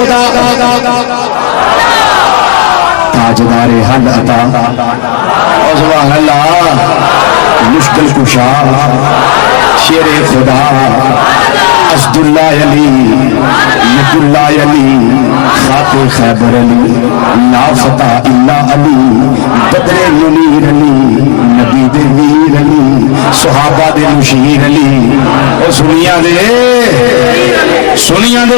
خدا تاجدار حل عطا سبحان اللہ مشکل کشا شیر خدا اسد اللہ علی ند اللہ علی خاتم خیبر علی لا فتح الا علی بدر منیر علی نبی دے ویر علی صحابہ دے مشیر علی او سنیا دے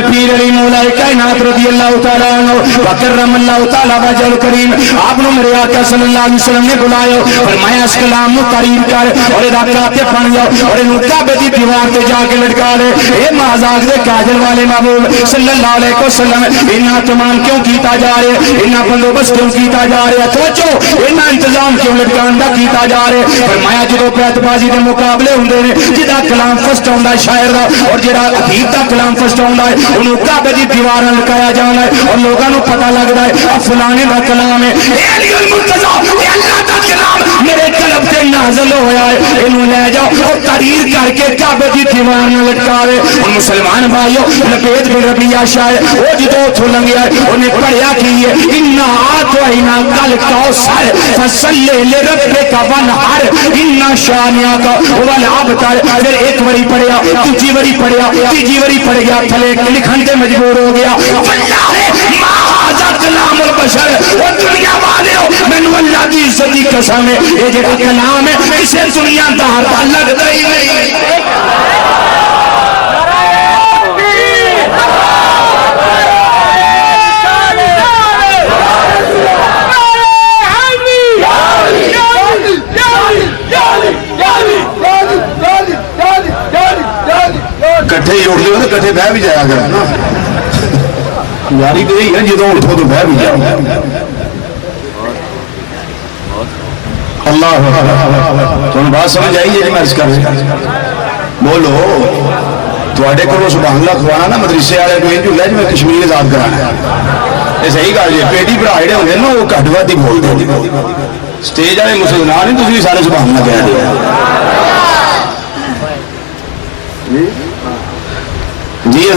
پیر علی مولا کائنات رضی اللہ تعالیٰ عنہ وکرم اللہ تعالیٰ وجل کریم آپ نے میرے آقا صلی اللہ علیہ وسلم نے بلایا فرمایا اس کلام نو تعریف کر اور رکعتیں پڑھ جاؤ اور انہوں کعبے دی دیوار تے جا کے لٹکا لے اے مازاق دے کاجل والے محبوب صلی اللہ علیہ وسلم انہاں تمام کیوں کیتا جا رہے انہاں بندوبست کیوں کیتا جا رہے توجہ انہاں انتظام کیوں لٹکان دا کیتا جا رہے فرمایا جدو بیت بازی دے مقابلے ہوندے نے جدا کلام فرسٹ ہوندا ہے شاعر دا اور جڑا ادیب دا کلام فرسٹ ہوندا ہے انہوں کعبے دی دیوار لٹکایا جانا ہے اور لوگاں نو پتہ لگدا ہے فلانے دا کلام ہے اے علی المرتضی اے اللہ دا کلام میرے قلب تے نازل ہویا ہے انہوں لے جاؤ اور تحریر کر کے کعبے دی دیوار نہ لٹکاوے ان مسلمان بھائیو لبید بن ربیعہ شاعر وہ جدو اتھو لنگیا ہے انہیں پڑھیا کی ہے انا آتوائنا کل کوثر فصلی لربک ونحر انا شانئک والابتر پھر ایک وری پڑھیا دوسری وری پڑھیا تیسری وری پڑھ گیا تھلے لکھن تے مجبور ہو گیا واللہ ما ھذا کلام البشر وہ دنیا والے ہو مینوں اللہ دی عزت دی قسم ہے یہ جڑا کلام ہے کسے دنیا دا ہاتھ لگدا ہی نہیں کٹھے ہی اٹھتے ہو تو کٹھے بہ بھی جایا کرنا یاری تو یہی ہے جدو اٹھو تو بہ بھی جاؤ اللہ تمہیں بات سمجھ آئی ہے کہ میں اس کر بولو تھوڑے کو سبحان اللہ کھوانا نا مدرسے والے کو یہ جھولا جی میں کشمیر آزاد کرانا یہ صحیح گل جی پیٹی بھرا جڑے ہوتے نا وہ گھٹ ود ہی بولتے اسٹیج والے مسلمان نہیں تھی سارے سبحان اللہ کہہ دیا جی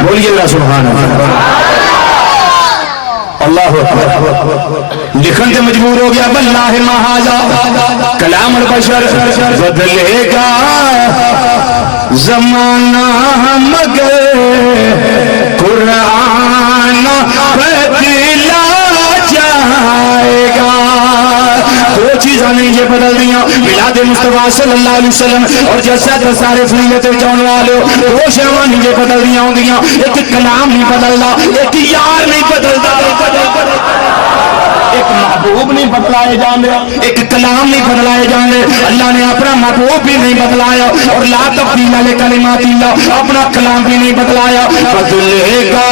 بولیے اللہ سبحان اللہ لکھن سے مجبور ہو گیا واللہ ما ھذا کلام البشر بدلے گا زمانہ مگر قرآن بدلا جائے گا دو چیزاں نہیں یہ بدل دیا میلاد مصطفیٰ صلی اللہ علیہ وسلم اور جیسا سارے فضیلت جان والے دو شیواں نہیں یہ بدل دیا ہوندیاں ایک کلام نہیں بدلدا ایک یار نہیں بدلدا ایک محبوب نہیں بدلائے جاندے ایک کلام نہیں بدلائے جاندے اللہ نے اپنا محبوب بھی نہیں بدلایا اور لا تبدیل لکلمات اللہ اپنا کلام بھی نہیں بدلایا بدلے گا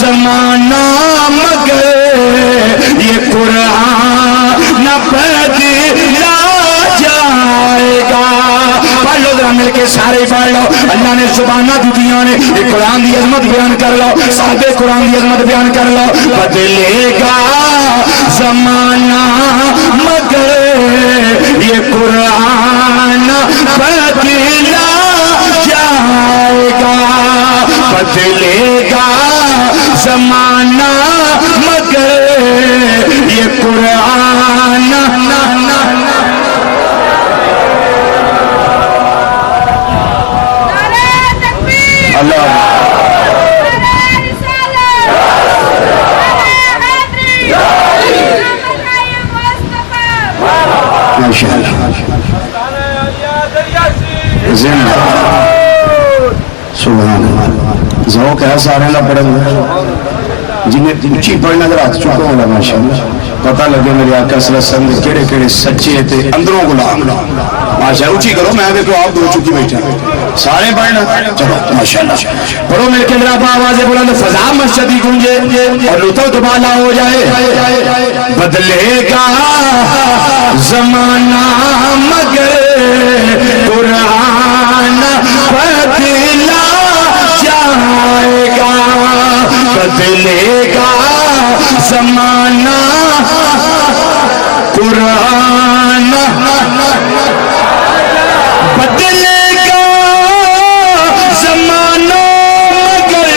زمانہ مگر یہ قرآن نہ بدلا جائے گا پڑھ لو ذرا مل کے سارے پڑھ لو اللہ نے زبانہ دیاں نے یہ قرآن دی عظمت بیان کر لو صاحب قرآن دی عظمت بیان کر لو بدلے گا زمانہ مگر یہ قرآن بدلا جائے گا بدلے گا زمانہ مگر یہ قرآن اللہ سبحان اللہ ذوق ہے سارے نہ پڑھن جنہیں اچھی پڑھنا اگر ہاتھ چکا ہونا ماشاءاللہ پتہ لگے میرے آقا صلی اللہ علیہ وسلم نے کیڑے کیڑے سچے تھے اندروں غلام ماشاءاللہ اچھی کرو میں دیکھو آپ دو چکی بیٹھے سارے پڑھنا چلو ماشاءاللہ پڑھو میرے کے اندر آپ آوازیں بلند فضا مسجد ہی گونجے اور لطف دبالا ہو جائے بدلے گا زمانہ مگر قرآن بدلا جائے گا بدلے گا زمانہ قرآن بدلے گا زمانہ مگر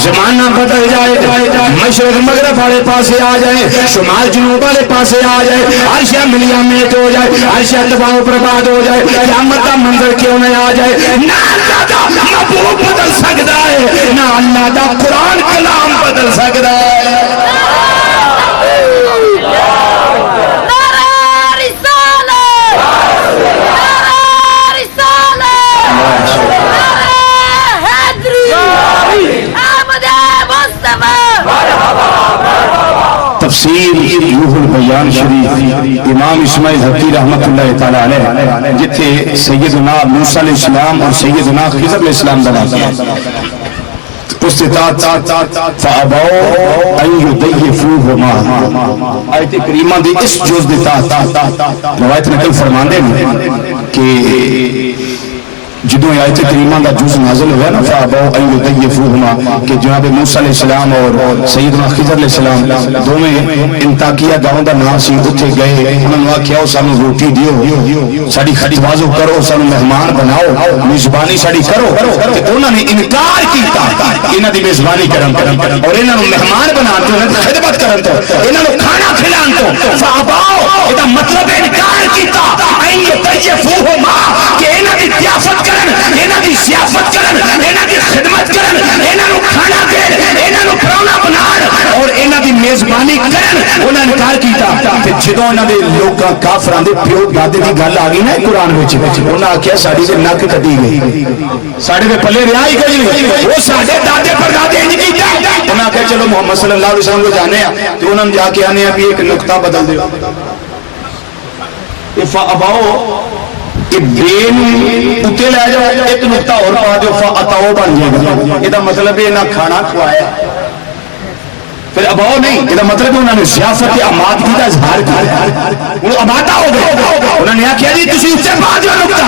زمانہ بدل جائے، مشرق مغرب والے پاسے آ جائے، شمال جنوب والے پاسے آ جائے، عرش ملیا میٹ ہو جائے، عرش تباہ و برباد ہو جائے، قیامت کا منظر کیوں نہ آ جائے، نہ اللہ دا محبوب بدل سکتا ہے، نہ اللہ دا قرآن کلام بدل سکتا ہے۔ تفسیر روح البیان شریف امام اسماعیل حقی رحمت اللہ تعالی علیہ جتھے سیدنا موسیٰ علیہ السلام اور سیدنا خضر علیہ السلام دا واقعہ استطاعت فابوا ان یضیفوہما آیت کریمہ دی اس جز دیتا روایت نقل فرماندے میں کہ جدو آیت کریمہ دا جز نازل ہوا نا فابوا ان یضیفوہما کہ جناب موسیٰ علیہ السلام اور سیدنا خضر علیہ السلام دونوں انتاکیہ گاؤں دا نام سی اٹھے گئے، انہوں نے کیا سانو روٹی دیو، ساڑی خطبازو کرو، سانو مہمان بناؤ، میزبانی ساڑی کرو، انہوں نے انکار کیتا انہوں نے میزبانی کرن اور انہوں نے مہمان بنان تو انہوں نے خدمت کرن تو انہوں نے کھانا کھلان تو فاباؤ یہ مطلب انکار کیتا این یضیفوہما کہ انہوں نے ضیافت کرن، انہوں نے ضیافت کرن، انہوں نے خدمت کرن، انہوں نے کھانا دین، انہوں نے کھانا بنان اور انہوں نے میزبانی کرن، انہوں نے انکار کیتا کہ جدوں انہوں نے لوگ کافران دے پیو دادے دی گل آ گئی نا قرآن وچ انہوں نے آکھیا ساڈی تے نک کٹی گئی، ساڈے تے پلے رہا ہی کوئی نہیں، وہ ساڈے دادے پر دادے انج کیتا، انہوں نے آکھیا چلو محمد صلی اللہ علیہ وسلم کو جانے ہیں تو انہوں نے جا کے آنے ابھی ایک نقطہ بدل دیو فاباؤ کہ بین اتے لے جاؤ ایک نقطہ اور پا دیو فاتاؤ بن جائے گا، یہ مطلب ہے نہ کھانا کھوایا پھر اباؤ نہیں، یہ مطلب انہوں نے ضیافت آمادگی کا اظہار کیا، وہ آمادہ ہو گئے، انہوں نے کہا جی تسی اس سے پا دیو نقطہ،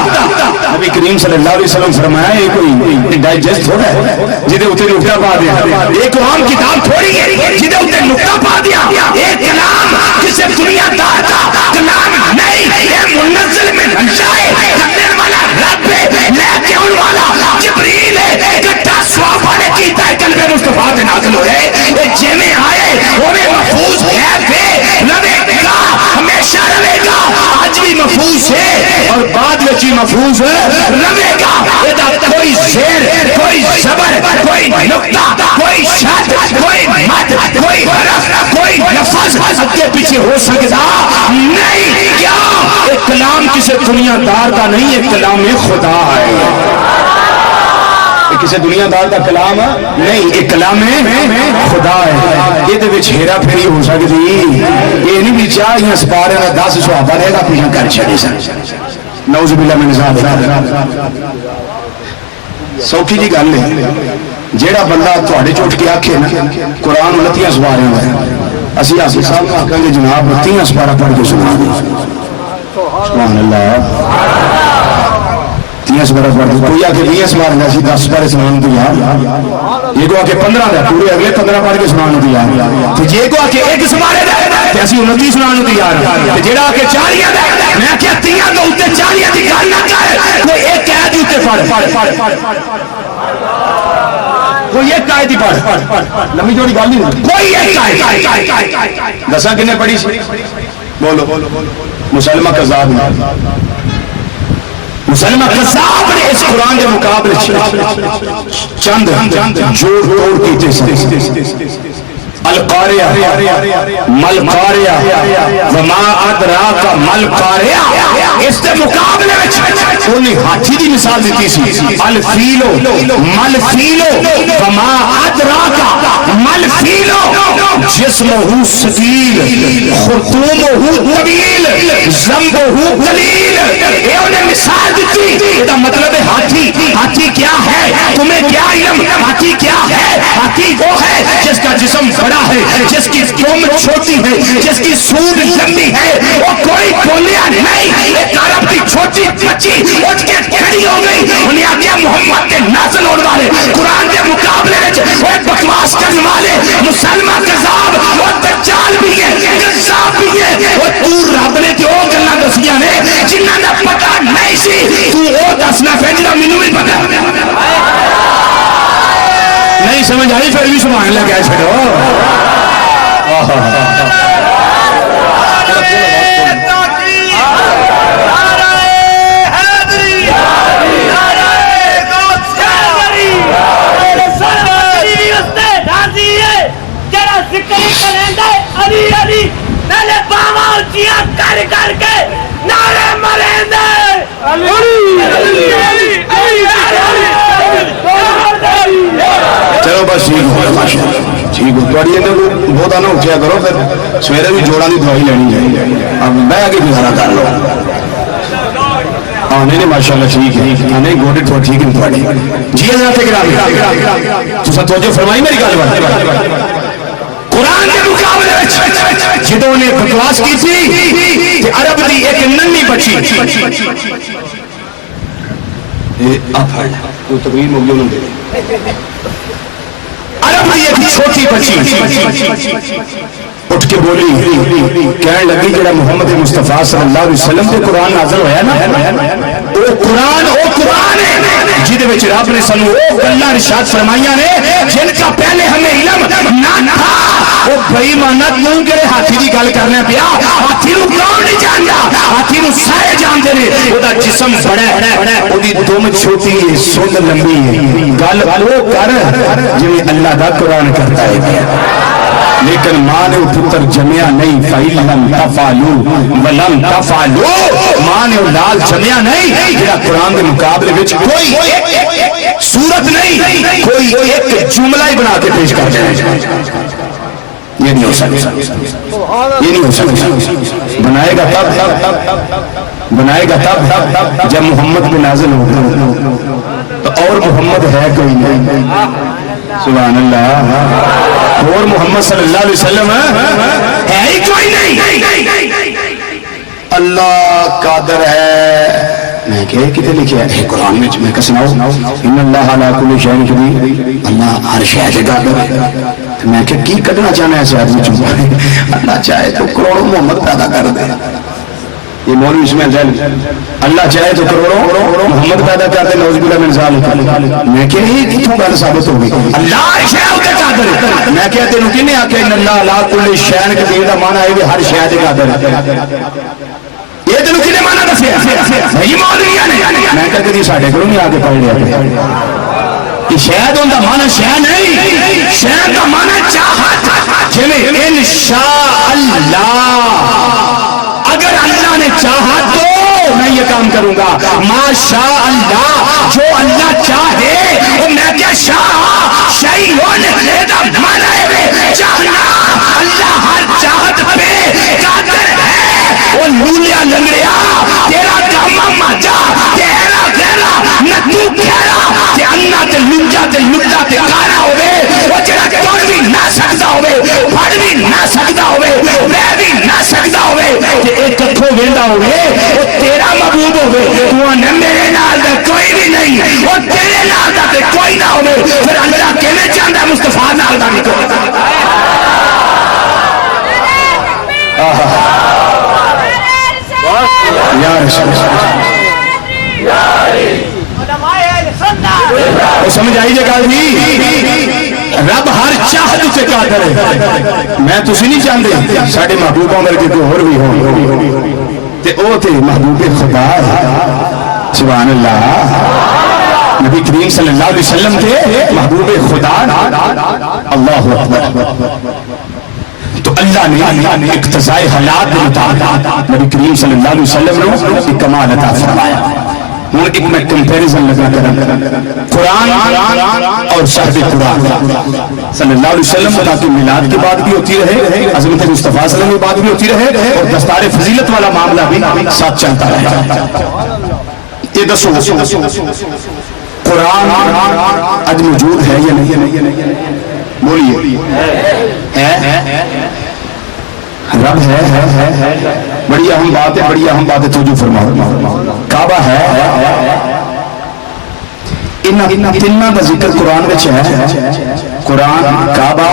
نبی کریم صلی اللہ علیہ وسلم فرمایا یہ کوئی ڈائجسٹ ہو رہا ہے جدے اتنے نقطہ پا دیا، ایک قرآن کتاب تھوڑی ہے جدے اتنے نقطہ پا دیا، ایک کلام کسے دنیا دار کا کلام نہیں، یہ منزل میں منشائے کرنے والا رب ہے، لے کے ان والا جبریل ہے، کٹا سوابہ نے کیتا ہے قلب مصطفیٰ کے نازل ہوئے، یہ جیمیں آئے انہیں محفوظ ہے پہ رہے گا، ہمیشہ رہے گا، آج بھی محفوظ ہے اور بعد میں چی محفوظ ہے رہے گا، یہ کوئی زیر، کوئی زبر، کوئی نقطہ، کوئی شد، کوئی مد، کوئی حرف، کوئی لفظ کے پیچھے ہو سکتا نہیں، کیا ایک کلام کسی دنیا دار کا نہیں، ایک کلام خدا ہے، کسی دنیا دار کا کلام نہیں، ایک کلام خدا ہے، یہ تو ہیرا پھیری ہو سکتی، یہ نہیں بھی چاہیے سپارے میں 10 صحابہ رہے گا پیچھے کر چھڑے سن، نعوذ باللہ من ذالک، سوکھی جی گل ہے، جیڑا بندہ تھوڑے چوٹ کے آکھے نا قرآن 29 سپارے ہیں، اسی حافظ صاحب کو کہیں گے جناب 30 سپارہ پڑھ کے سنا دیں، سبحان اللہ، 30 برس پڑھ دیں، کوئی آکے 20 بار گا سی 10 بار سنان تو یار، یہ کو آکے 15 دا پورے اگلے 15 پڑھ کے سنان تو یار، تو یہ کو آکے ایک سپارے دا تے اسی 29 سنان تو یار، تے جیڑا آکے 40 دا میں کیا 30 تو اتے 40 دی گل نہ کر، کوئی ایک قید اتے پڑھ، کوئی ایک قائد ہی پڑھ، لمبی جوڑی گل نہیں، کوئی ایک قائد، دساں کنے پڑھی سی، بولو مسلمہ کذاب نے، مسلمہ کذاب نے اس قرآن کے مقابلے چند جوڑ توڑ کیتے سے، القاریہ ملقاریہ وما ادراک ملقاریہ، اس کے مقابلے میں انہیں ہاتھی دی مثال دیتی سی، الفیلو ملفیلو وما ادراک ملفیلو، جسمہ ثقیل خرطومہ طویل ذنبہ قلیل، یہ انہیں مثال دیتی، یہ مطلب ہے ہاتھی کیا ہے، تمہیں کیا علم، ہاتھی کیا ہے، ہاتھی وہ ہے جس کا جسم بڑا ہے، جس کی قوم چھوٹی ہے، جس کی سود لمبی ہے، وہ کوئی بولیا نہیں، ایک عرب کی چھوٹی بچی اٹھ کے کھڑی ہو گئی، انہیں آگیا محمد کے نازل ہونے والے قرآن کے مقابلے وہ بکواس کرنے والے مسلمہ کذاب، وہ دجال بھی ہے، کذاب بھی ہے، وہ تو رب نے جو گلہ دسیاں نے جنہاں نے پتہ نہیں سی، تو وہ دسنا پھر جنہاں منو بھی پتہ نہیں نہیں سمجھ آئی پھر بھی سبحان اللہ کہہ چھڑو علی علی نالے باواں اونچیاں کر کر کے نعرے مارندے علی علی علی چلو بس ٹھیک ہو ماشاءاللہ ٹھیک ہو تھوڑی اندر بہت نہ اٹھیا کرو پھر سویرے بھی جوڑاں دی دوائی لینی ہے اب میں آگے گزارا کر لو نہیں ماشاءاللہ ٹھیک ہے نہیں گوڈے تو ٹھیک ہے تھوڑی جی حضرت کرام تساں توجہ فرمائی میری گل بات قرآن کے مقابلے جدوں نے بکواس کی تھی کہ عرب دی ایک ننھی بچی عرب دی ایک چھوٹی بچی اٹھ کے بولی کہنے لگی جڑا محمد مصطفیٰ صلی اللہ علیہ وسلم کے قرآن نازل ہویا نا وہ قرآن ہے جدے وچ رب نے سانو وہ گلاں ارشاد فرمائیاں نے جن کا پہلے ہمیں علم نہ تھا وہ بھائی مانت نوں کرے ہاتھی دی گل کرنا پیا ہاتھی نوں کون نہیں جاندا ہاتھی نوں سارے جاندے نے او دا جسم بڑا ہے او دی دم چھوٹی ہے سونڈ لمبی ہے گل وہ کر جویں اللہ دا قرآن کرتا ہے لیکن ماں نے پتر جمیا نہیں فَإِلَّمْ تَفْعَلُوا وَلَمْ تَفْعَلُوا ماں نے لال جمیا نہیں جہاں قرآن کے مقابلے وچ کوئی صورت نہیں کوئی ایک جملہ ہی بنا کے پیش کر جائے یہ نہیں ہو سکتا یہ نہیں ہو سکتا بنائے گا تب جب محمد میں نازل ہوگا تو اور محمد ہے کوئی نہیں سبحان اللہ اور محمد صلی اللہ علیہ وسلم ہے ہی کوئی نہیں اللہ قادر ہے میں کہ کتے لکھیا ہے قرآن میں میں کسناؤ ان اللہ علی کل شیء قدیر اللہ ہر شے تے قادر ہے میں کہ کی کڈنا چاہنا ہے شاید وچ اللہ چاہے تو کروڑوں محمد پیدا کر دے یہ مولوی اسماعیل زین اللہ چاہے تو کروڑوں محمد پیدا کر دے نعوذ باللہ من ذالک میں کہ یہ کتوں گل ثابت ہو گئی اللہ شے تے قادر ہے میں کہ تینوں کنے آکھیا ان اللہ علی کل شیء قدیر دا معنی ہے کہ ہر شے تے قادر ہے یہ تینوں کنے معنی دسیا یہ مولویاں نے میں کہ کدی ساڈے کولوں نہیں آ کے پڑھ لیا کہ شاید ان کا معنی شاہ نہیں شاہ کا معنی چاہت جنہیں انشاءاللہ اگر اللہ نے چاہا تو میں یہ کام کروں گا ماشاء اللہ جو اللہ چاہے وہ میں کیا شاہ شیئون ایدہ معنی چاہنا اللہ ہر چاہت پہ قادر ہے وہ لولیا لنگڑیا تیرا کاما ماجا تیرا گیرا نہ تو گیرا تے انہ تے لنجا تے لٹا تے کارا ہوئے وہ جڑا توڑ بھی نہ سکتا ہوئے پھڑ بھی نہ سکتا ہوئے بے بھی نہ سکتا ہوئے تے ایک کتھو ویندا ہوئے وہ تیرا محبوب ہوئے تو نے میرے نال دے کوئی بھی نہیں وہ تیرے نال دا تے کوئی نہ ہوئے پھر اللہ کیویں چاہندا مصطفیٰ نال دا نہیں یا رسول وہ سمجھ آئی جگہ جی رب ہر چاہت سے قادر ہے میں تسی نہیں چاہتے ساڑھے محبوبوں میں کے اور بھی ہوں تے او تھے محبوب خدا سبحان اللہ نبی کریم صلی اللہ علیہ وسلم کے محبوب خدا اللہ اکبر تو اللہ نے اقتضاء حالات کے مطابق نبی کریم صلی اللہ علیہ وسلم نے ایک کمال عطا فرمایا ہوں ایک میں کمپیریزن لگا کر قرآن اور صحب قرآن صلی اللہ علیہ وسلم تاکہ میلاد کی بات بھی ہوتی رہے عظمت مصطفیٰ صلی اللہ علیہ وسلم کی بات بھی ہوتی رہے اور دستار فضیلت والا معاملہ بھی ساتھ چلتا رہے یہ دسو قرآن آج موجود ہے یا نہیں بولیے رب ہے بڑی اہم بات ہے بڑی اہم بات ہے توجہ فرماؤ کعبہ ہے ان تینوں کا ذکر قرآن میں ہے قرآن کعبہ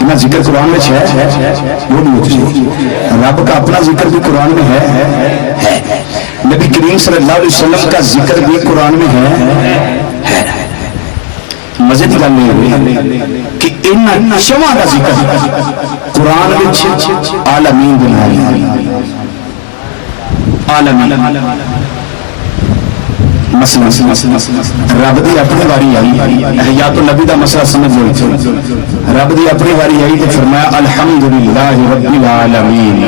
ان ذکر قرآن میں ہے وہ بھی ہوتی رب کا اپنا ذکر بھی قرآن میں ہے نبی کریم صلی اللہ علیہ وسلم کا ذکر بھی قرآن میں ہے مزے کی گل نہیں کہ ان شواں کا ذکر قرآن وچ عالمین دے نال عالمین مسئلہ رب دی اپنی واری آئی یا تو نبی دا مسئلہ سمجھ ہوئی رب دی اپنی واری آئی تو فرمایا الحمدللہ رب العالمین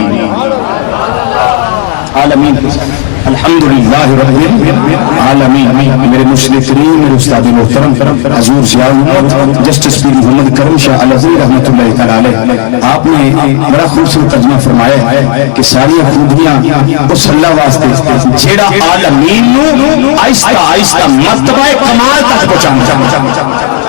عالمین الحمدللہ رب العالمین میرے مشرفین میرے استاد محترم حضور ضیاء الحق جسٹس پیر محمد کرم شاہ الازہری رحمۃ اللہ تعالی علیہ آپ نے بڑا خوبصورت ترجمہ فرمایا ہے کہ ساری خوبیاں اس اللہ واسطے جیڑا عالمین نو آہستہ آہستہ مرتبہ کمال تک پہنچانا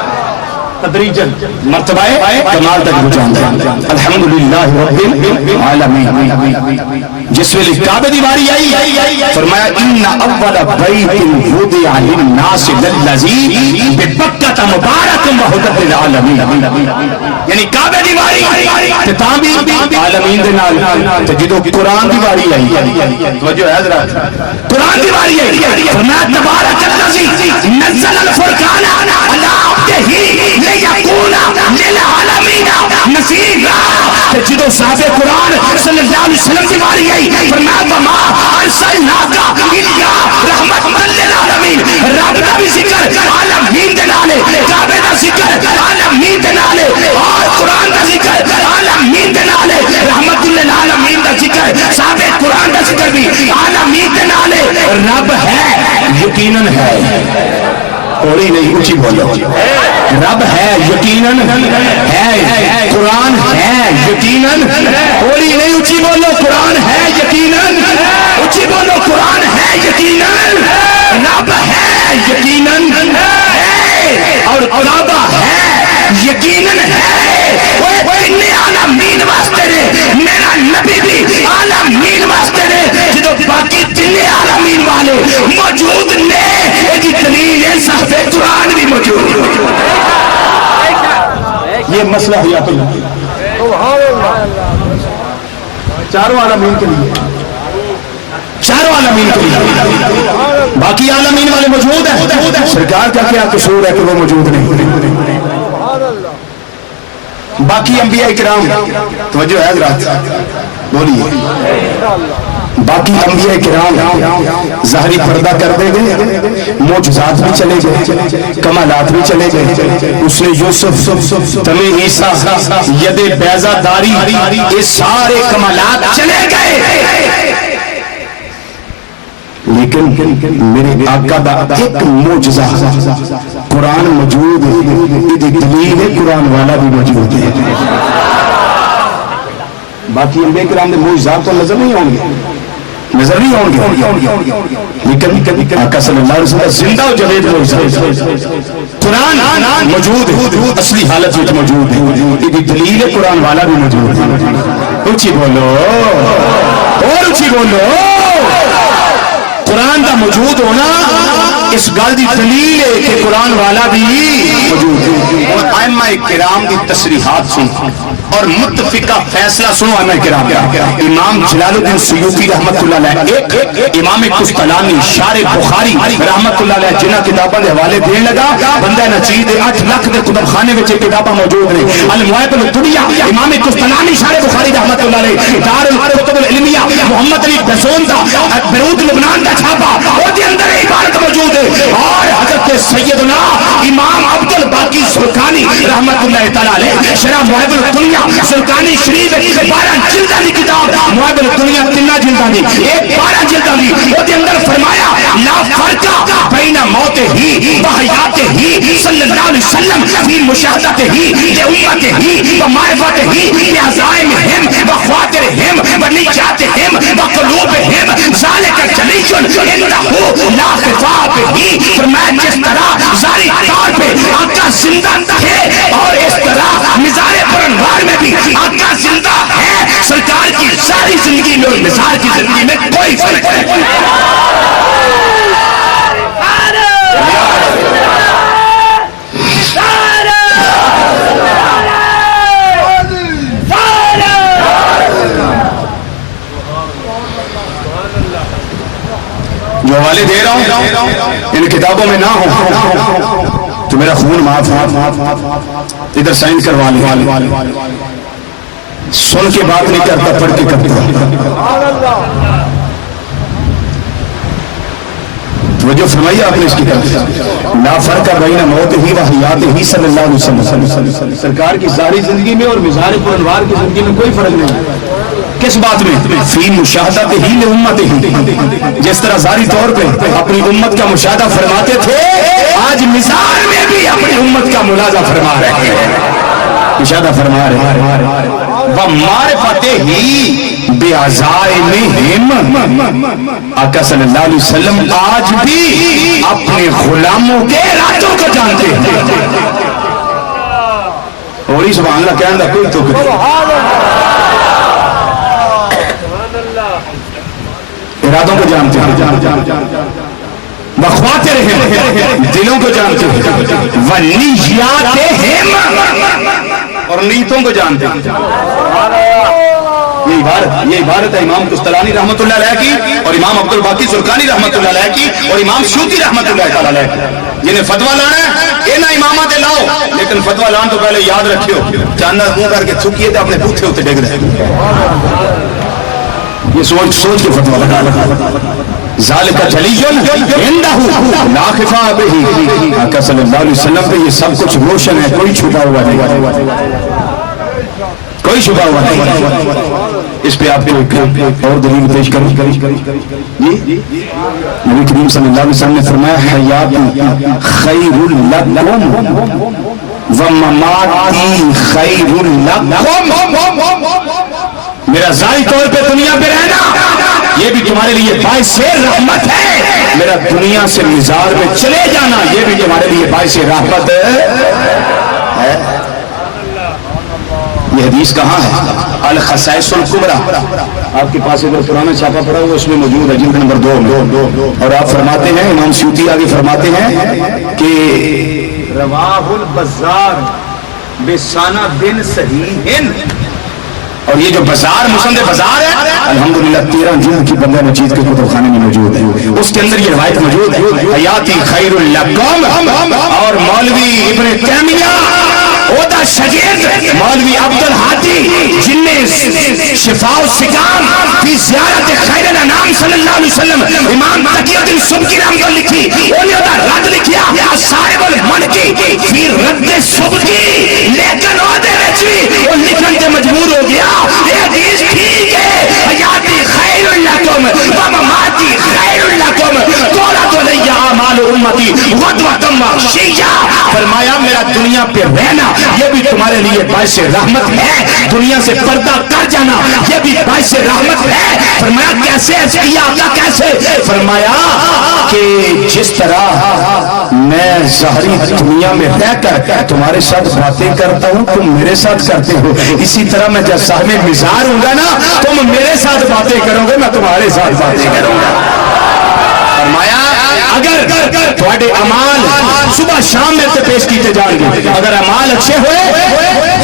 تدریجاً مرتبہ کمال تک پہنچانا الحمدللہ رب العالمین جس ویلے کعبے دی واری آئی فرمایا ان اول بیت وضع للناس للذی ببکۃ مبارک وہدی للعالمین یعنی کعبے دی واری تے تاں بھی عالمین دے نال تے جدوں قرآن دی واری آئی توجہ ہے حضرات قرآن دی واری آئی فرمایا تبارک الذی نزل الفرقان علی عبدہ لیکون للعالمین نذیرا تے جدوں صاحب قرآن صلی اللہ علیہ وسلم دی واری آئی فرمایا وما ارسلناک الا رحمۃ للعالمین رب دا بھی ذکر عالمین دے نال کعبے دا ذکر عالمین دے نال اور قرآن دا ذکر عالمین دے نال رحمت للعالمین دا ذکر صاحب قرآن دا ذکر بھی عالمین دے نال رب ہے یقیناً ہے کوئی نہیں اونچی بولو رب ہے یقیناً ہے قرآن ہے یقیناً کوئی نہیں اونچی بولو قرآن ہے یقیناً اونچی بولو قرآن ہے یقیناً رب ہے یقیناً ہے اور کعبہ ہے یقیناً ہے وہ اتنے عالمین واسطے نے میرا نبی بھی عالمین واسطے نے جدو باقی تین عالمین والے موجود نے ایک دلیل ہے صاحب قرآن بھی موجود یہ مسئلہ ہے یا تو چاروں عالمین کے لیے چاروں عالمین کے لیے باقی عالمین والے موجود ہیں سرکار کا کیا قصور ہے کہ وہ موجود نہیں باقی انبیاء کرام توجہ ہے حضرات بولیے باقی انبیاء کرام ظاہری پردہ کر دے گئے معجزات بھی چلے گئے کمالات بھی چلے گئے اس نے یوسف تمہیں عیسیٰ ید بیضہ داری یہ سارے کمالات چلے گئے لیکن میرے آقا دا ایک معجزہ قرآن موجود ہے دلیل ہے قرآن والا بھی موجود ہے باقی انبیاء کرام دے معجزات تو نظر نہیں ہوں گے نظر نہیں ہوں گے لیکن آقا صلی اللہ علیہ وسلم زندہ و جاوید معجزہ قرآن موجود ہے اصلی حالت میں موجود ہے دلیل ہے قرآن والا بھی موجود ہے اونچی بولو اور اونچی بولو قرآن کا موجود ہونا اس گل کی دلیل ہے کہ قرآن والا بھی موجود ہے اور ائمہ کرام کی تصریحات سن اور متفقہ فیصلہ سنو ائمہ کرام امام جلال الدین سیوطی رحمت اللہ علیہ ایک امام قسطلانی شارح بخاری رحمت اللہ علیہ جنہ کتابوں کے حوالے دین لگا بندہ نچیر دے 8 لاکھ دے کتب خانے وچ کتاباں موجود نے المواہب الدنیا امام قسطلانی شارح بخاری رحمت اللہ علیہ دار الکتب العلمیہ محمد علی بسون دا بیروت لبنان دا چھاپا او دے اندر عبارت موجود ہے اور حضرت سیدنا امام عبد الباقی سلطانی رحمت اللہ تعالی علیہ شرح محب الدنیا سلطانی شریف 12 جلدہ دی کتاب محب الدنیا 3 جلدہ دی ایک 12 جلدہ دی وہ دے اندر فرمایا لا فرقہ بین موت ہی و حیات ہی صلی اللہ علیہ وسلم فی مشاہدت ہی لامت ہی و معرفت ہی لعزائمہم و خواطرہم و نجاتہم و قلوبہم ذالک جلیجن انہو لا خفاف ہی فرمایا جس طرح ظاہری طور پہ آقا زندہ تھے اور اس طرح مزار پرنوار میں بھی آقا زندہ ہے سرکار کی ساری زندگی میں اور مزار کی زندگی میں کوئی فرق نہیں جو حوالے دے رہا ہوں ان کتابوں میں نہ ہو تو میرا خون معاف ادھر سائن کروا لے. سن کے بات نہیں کرتا, پڑھ کے کرتا. توجہ فرمائی آپ نے اس کی طرف. لا فرق بین موت ہی و حیات ہی صلی اللہ علیہ وسلم. سرکار کی ظاہری زندگی میں اور مزار پر انوار کی زندگی میں کوئی فرق نہیں. کس بات میں؟ فی مشاہدت ہی لامت ہی. جس طرح ظاہری طور پہ اپنی امت کا مشاہدہ فرماتے تھے, آج مزار میں بھی اپنی امت کا ملاحظہ فرما رہے ہیں, مشاہدہ فرما رہے ہیں. ومعرفت ہی بعزائمہم. آقا صلی اللہ علیہ وسلم آج بھی اپنے غلاموں کے ارادوں کو جانتے ہیں. اور اس سبحان اللہ کہنے دا کوئی تو ارادوں کو جانتے ہیں, بخواترہم دلوں کو جانتے ہیں, ونیاتہم اور نیتوں کو جانتے ہیں. یہ عبارت ہے امام قسطلانی رحمت اللہ علیہ کی اور امام عبد الباقی زرقانی رحمت اللہ علیہ کی اور امام سیوطی رحمت اللہ علیہ کی. جنہیں فتویٰ لانا ہے یہ نہ امامات لاؤ, لیکن فتویٰ لان تو پہلے یاد رکھیو چاندہ منہ کر کے تھکیے تو اپنے بوتھے ہوتے ڈگ رہے. یہ سوچ کے فتویٰ لگا. ذالک جلیٌ عندہ لا خفا بہ. آقا صلی اللہ علیہ وسلم پہ یہ سب کچھ روشن ہے, کوئی چھپا ہوا نہیں, کوئی چھپا ہوا نہیں. اس پہ آپ کو اور دلیل پیش کریں. جی نبی کریم صلی اللہ علیہ وسلم نے فرمایا حیات خیر لکم ومماتی خیر لکم. میرا ظاہری طور پہ دنیا پہ رہنا یہ بھی تمہارے لیے باعث رحمت ہے, میرا دنیا سے مزار میں چلے جانا یہ بھی تمہارے لیے باعث رحمت ہے. یہ حدیث کہاں ہے؟ الخصائص الکبریٰ. آپ کے پاس اگر پرانا چھاپا پڑا ہوا اس میں موجود ہے جلد نمبر 2 میں. اور آپ فرماتے ہیں, امام سیوطی آگے فرماتے ہیں کہ رواہ البزار بسند صحیح. اور یہ جو بازار مسند بازار ہے الحمدللہ 13 جلد کی بندہ مجید کے کتب خانے میں موجود ہے. اس کے اندر یہ روایت موجود ہے حیاتی خیر لکم. اور مولوی ابن تیمیہ عہدہ شگرد مولوی عبدالہادی جن نے شفاء السقام فی زیارت خیر الانام صلی اللہ علیہ وسلم امام تقی الدین سبکی رحمۃ اللہ لکھی, انہیں عہدہ رد لکھیا صاحب المنکی فی رد سبکی, لیکن عہدے رچوی وہ لکھن کے مجبور ہو گیا. یہ حدیث ٹھیک ہے, حیاتی خیر لکم ومماتی خیر لکم دولت علیہ اعمال امتی غدوۃ وعشیہ. فرمایا میرا دنیا پہ رہنا یہ بھی تمہارے لیے باعث رحمت ہے, دنیا سے پردہ کر جانا یہ بھی باعث رحمت ہے. فرمایا کیسے ایسے کیا اللہ کیسے؟ فرمایا کہ جس طرح میں ظاہری دنیا میں رہ کر تمہارے ساتھ باتیں کرتا ہوں تم میرے ساتھ کرتے ہو, اسی طرح میں جب صاحب مزار ہوں گا نا تم میرے ساتھ باتیں کرو گے میں تمہارے ساتھ باتیں کروں گا. فرمایا اگر تھوڑے اعمال صبح شام میں پیش کیتے جائیں گے, اگر اعمال اچھے ہوئے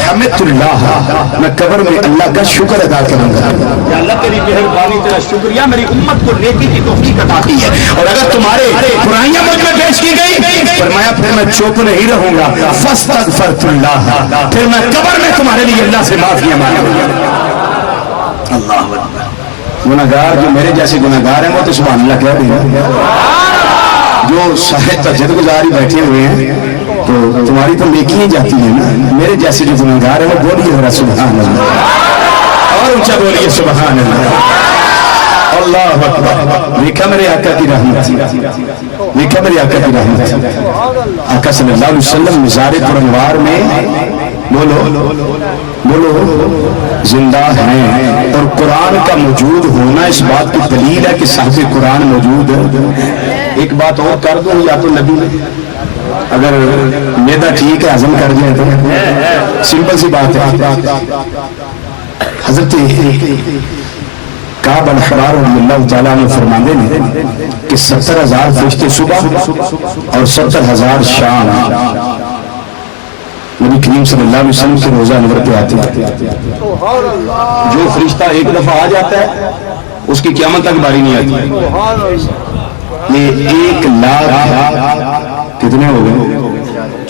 حمد اللہ میں قبر میں اللہ کا شکر ادا کروں گا. یا اللہ تیری مہربانی تیرا شکریہ میری امت کو نیکی کی توفیق عطا کی ہے. اور اگر تمہارے برائیاں مجھ میں پیش کی گئی فرمایا پھر میں چوپ نہیں رہوں گا. فاستغفرت اللہ, پھر میں قبر میں تمہارے لیے اللہ سے معافی مانگوں گا. اللہ اکبر. گناہگار جو میرے جیسے گناہگار ہیں وہ تو سبحان اللہ کہہ رہے ہیں. جو صاحب تہجد گزاری بیٹھے ہوئے ہیں تو تمہاری تو نیکی ہی جاتی ہے نا, میرے جیسے جو گناہگار ہیں وہ بولیے ذرا سبحان اللہ, اور اونچا بولیے سبحان اللہ. اللہ اکبر. دیکھا میرے آقا کی رحمت, دیکھا میرے آقا کی رحمت. آقا صلی اللہ علیہ وسلم مزار پرانوار میں بولو زندہ ہیں, اور قرآن کا موجود ہونا اس بات کی دلیل ہے کہ صاحب قرآن موجود ہے. ایک بات اور کر دوں, یا تو نبی اگر میدا ٹھیک ہے ہضم کر جائے تو سمپل سی بات ہے. حضرت کعب الحبار رضی اللہ تعالیٰ نے فرماندے نے کہ 70,000 فرشتے صبح اور 70,000 شام نبی کریم صلی اللہ علیہ وسلم کے روزہ انور پہ آتے ہیں. جو فرشتہ ایک دفعہ آ جاتا ہے اس کی قیامت تک باری نہیں آتی. یہ 1,00,000 کتنے ہو گئے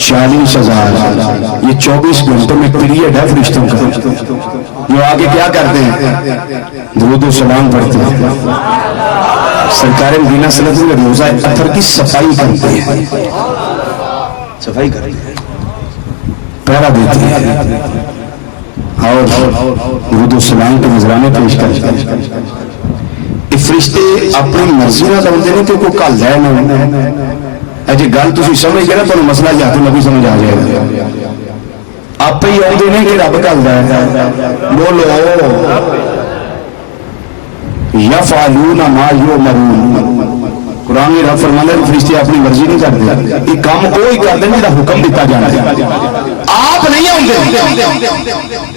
40,000 یہ 24 گھنٹوں میں پیریڈ ہے فرشتوں کا جو آگے کیا کرتے ہیں درود و سلام پڑھتے ہیں سرکار مدینہ صلی اللہ علیہ وسلم روزہ اثر کی صفائی کرتے ہیں صفائی کرتے ہیں پہرا دیتے ہیں اور درود و سلام کے نذرانے پیش کرتے ہیں یہ فرشتے اپنی مرضی نہ کرتے ہیں کہ کوئی کل ہے نہ اجے گل تسی سمجھ گئے نا تمہیں مسئلہ یا تو نبی سمجھ آ جائے گا آپ ہی آتے نہیں کہ رب کرتا ہے بولو یفعلون ما یؤمرون قرآن میں رب فرماتا ہے فرشتے اپنی مرضی نہیں کرتے یہ کام کوئی کرتے ہیں جہاں حکم دیتا جانا ہے آپ نہیں آتے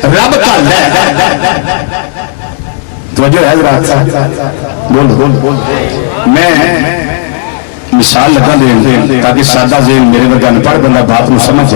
رب کرتا ہے توجہ ہے حضرات بولو میں مثال لگا دیں تاکہ سادہ ذہن میرے ورگا نہ پڑھ بندہ بات کو سمجھ جائے